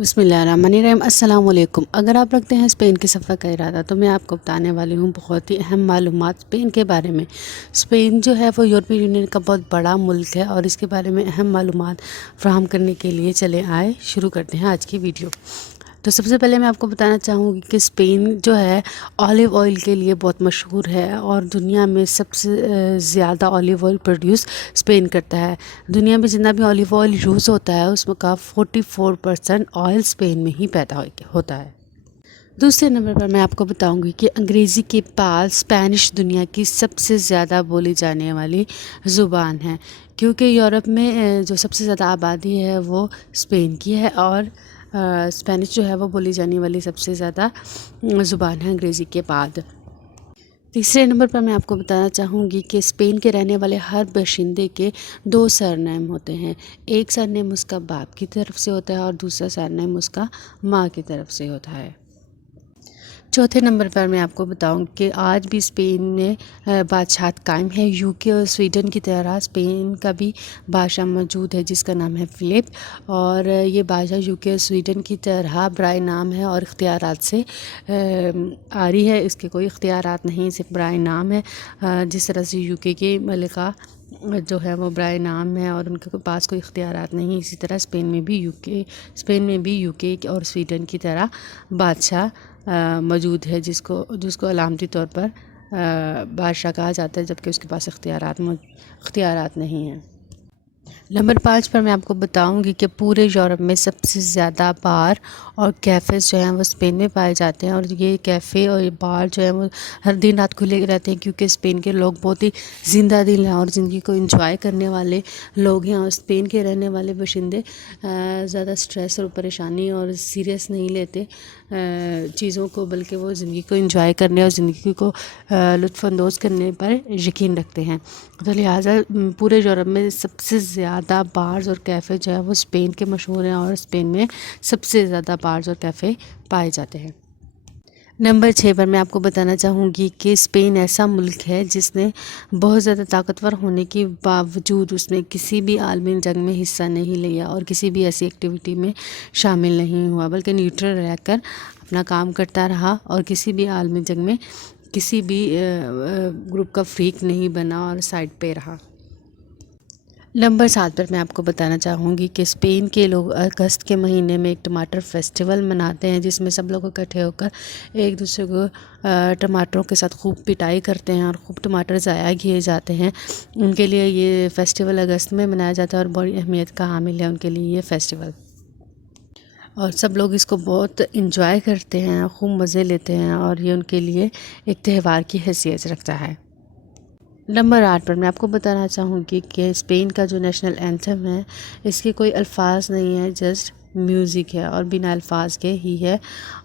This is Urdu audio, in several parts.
بسم اللہ الرحمن الرحیم۔ السلام علیکم۔ اگر آپ رکھتے ہیں اسپین کے سفر کا ارادہ تو میں آپ کو بتانے والی ہوں بہت ہی اہم معلومات اسپین کے بارے میں۔ اسپین جو ہے وہ یورپی یونین کا بہت بڑا ملک ہے اور اس کے بارے میں اہم معلومات فراہم کرنے کے لیے چلے آئے شروع کرتے ہیں آج کی ویڈیو۔ تو سب سے پہلے میں آپ کو بتانا چاہوں گی کہ اسپین جو ہے آلیو آئل کے لیے بہت مشہور ہے اور دنیا میں سب سے زیادہ آلیو آئل پروڈیوس اسپین کرتا ہے۔ دنیا میں جتنا بھی آلیو آئل یوز ہوتا ہے اس میں کا 44% آئل اسپین میں ہی پیدا ہوتا ہے۔ دوسرے نمبر پر میں آپ کو بتاؤں گی کہ انگریزی کے بعد اسپینش دنیا کی سب سے زیادہ بولی جانے والی زبان ہے، کیونکہ یورپ میں جو سب سے زیادہ آبادی ہے وہ اسپین کی ہے اور اسپینش جو ہے وہ بولی جانے والی سب سے زیادہ زبان ہے انگریزی کے بعد۔ تیسرے نمبر پر میں آپ کو بتانا چاہوں گی کہ اسپین کے رہنے والے ہر باشندے کے 2 سرنیم ہوتے ہیں۔ ایک سرنیم اس کا باپ کی طرف سے ہوتا ہے اور دوسرا سرنیم اس کا ماں کی طرف سے ہوتا ہے۔ چوتھے نمبر پر میں آپ کو بتاؤں کہ آج بھی اسپین میں بادشاہت قائم ہے۔ یو کے اور سویڈن کی طرح اسپین کا بھی بادشاہ موجود ہے جس کا نام ہے فلپ، اور یہ بادشاہ یو کے اور سویڈن کی طرح برائے نام ہے اور اختیارات سے آری ہے۔ اس کے کوئی اختیارات نہیں، صرف برائے نام ہے۔ جس طرح سے یو کے کی ملکہ جو ہے وہ برائے نام ہے اور ان کے پاس کوئی اختیارات نہیں، اسی طرح اسپین میں بھی یو کے اور سویڈن کی طرح بادشاہ موجود ہے جس کو علامتی طور پر بادشاہ کہا جاتا ہے، جبکہ اس کے پاس اختیارات نہیں ہیں۔ نمبر 5 پر میں آپ کو بتاؤں گی کہ پورے یورپ میں سب سے زیادہ بار اور کیفیز جو ہیں وہ اسپین میں پائے جاتے ہیں، اور یہ کیفے اور یہ بار جو ہیں وہ ہر دن رات کھلے رہتے ہیں، کیونکہ اسپین کے لوگ بہت ہی زندہ دل ہیں اور زندگی کو انجوائے کرنے والے لوگ ہیں، اور اسپین کے رہنے والے باشندے زیادہ سٹریس اور پریشانی اور سیریس نہیں لیتے چیزوں کو، بلکہ وہ زندگی کو انجوائے کرنے اور زندگی کو لطف اندوز کرنے پر یقین رکھتے ہیں۔ تو لہٰذا پورے یورپ میں سب سے زیادہ بارز اور کیفے جو ہے وہ اسپین کے مشہور ہیں، اور اسپین میں سب سے زیادہ بارز اور کیفے پائے جاتے ہیں۔ نمبر 6 پر میں آپ کو بتانا چاہوں گی کہ اسپین ایسا ملک ہے جس نے بہت زیادہ طاقتور ہونے کے باوجود اس نے کسی بھی عالمی جنگ میں حصہ نہیں لیا اور کسی بھی ایسی ایکٹیویٹی میں شامل نہیں ہوا، بلکہ نیوٹرل رہ کر اپنا کام کرتا رہا اور کسی بھی عالمی جنگ میں کسی بھی گروپ کا فریق نہیں بنا اور سائڈ پہ رہا۔ نمبر 7 پر میں آپ کو بتانا چاہوں گی کہ اسپین کے لوگ اگست کے مہینے میں ایک ٹماٹر فیسٹیول مناتے ہیں، جس میں سب لوگ اکٹھے ہو کر ایک دوسرے کو ٹماٹروں کے ساتھ خوب پٹائی کرتے ہیں اور خوب ٹماٹر ضائع کیے جاتے ہیں۔ ان کے لیے یہ فیسٹیول اگست میں منایا جاتا ہے اور بڑی اہمیت کا حامل ہے ان کے لیے یہ فیسٹیول، اور سب لوگ اس کو بہت انجوائے کرتے ہیں، خوب مزے لیتے ہیں اور یہ ان کے لیے ایک تہوار کی حیثیت رکھتا ہے۔ نمبر 8 پر میں آپ کو بتانا چاہوں گی کہ اسپین کا جو نیشنل اینتھم ہے اس کے کوئی الفاظ نہیں ہے، جسٹ میوزک ہے اور بنا الفاظ کے ہی ہے،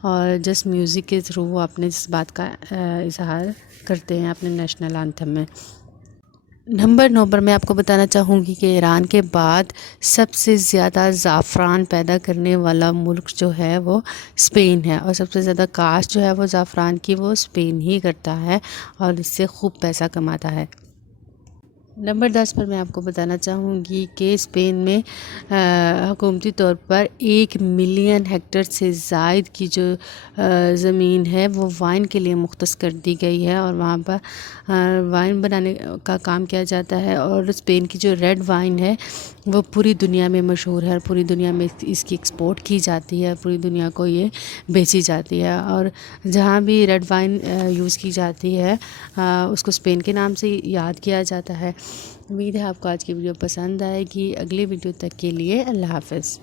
اور جسٹ میوزک کے تھرو وہ اپنے جذبات کا اظہار کرتے ہیں اپنے نیشنل اینتھم میں۔ نمبر 9 پر میں آپ کو بتانا چاہوں گی کہ ایران کے بعد سب سے زیادہ زعفران پیدا کرنے والا ملک جو ہے وہ اسپین ہے، اور سب سے زیادہ کاشت جو ہے وہ زعفران کی وہ اسپین ہی کرتا ہے اور اس سے خوب پیسہ کماتا ہے۔ نمبر 10 پر میں آپ کو بتانا چاہوں گی کہ اسپین میں حکومتی طور پر 1 ملین ہیکٹر سے زائد کی جو زمین ہے وہ وائن کے لیے مختص کر دی گئی ہے، اور وہاں پر وائن بنانے کا کام کیا جاتا ہے، اور اسپین کی جو ریڈ وائن ہے وہ پوری دنیا میں مشہور ہے، پوری دنیا میں اس کی ایکسپورٹ کی جاتی ہے، پوری دنیا کو یہ بیچی جاتی ہے، اور جہاں بھی ریڈ وائن یوز کی جاتی ہے اس کو اسپین کے نام سے یاد کیا جاتا ہے۔ امید ہے آپ کو آج کی ویڈیو پسند آئے گی۔ اگلی ویڈیو تک کے لیے اللہ حافظ۔